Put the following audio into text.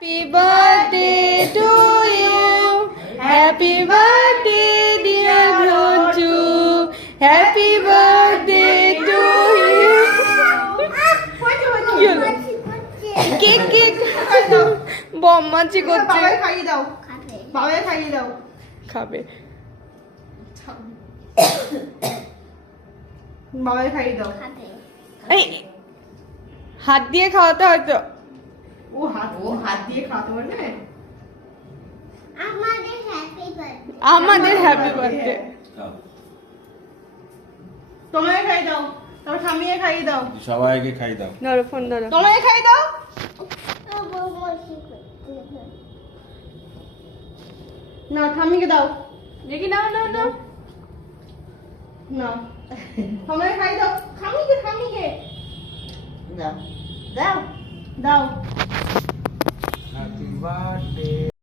Happy birthday to you. Happy birthday, dear Roju. Happy birthday to you. Cake cake বম্মাচি করছে। বাবাই খাইয়ে দাও, বাবাই খাইয়ে দাও। খাবে। বাবাই খাইয়ে দাও। এই হাত দিয়ে খাওয়াতে হয়তো। ও হাত দিয়ে খাওয়াতে পারবে? আমাদের হ্যাপি বার্থডে। তোমায় খাইয়ে দাও, তোমার স্বামীকে খাইয়ে দাও। সবাইকে খাই দাও। ধরো ফোন ধরো। তোমায় খাইয়ে দাও। না স্বামীকে দাও। দেখি নাও নাও নাও। না তোমায় খাইয়ে দাও। স্বামীকে দাও দাও দাও। Happy birthday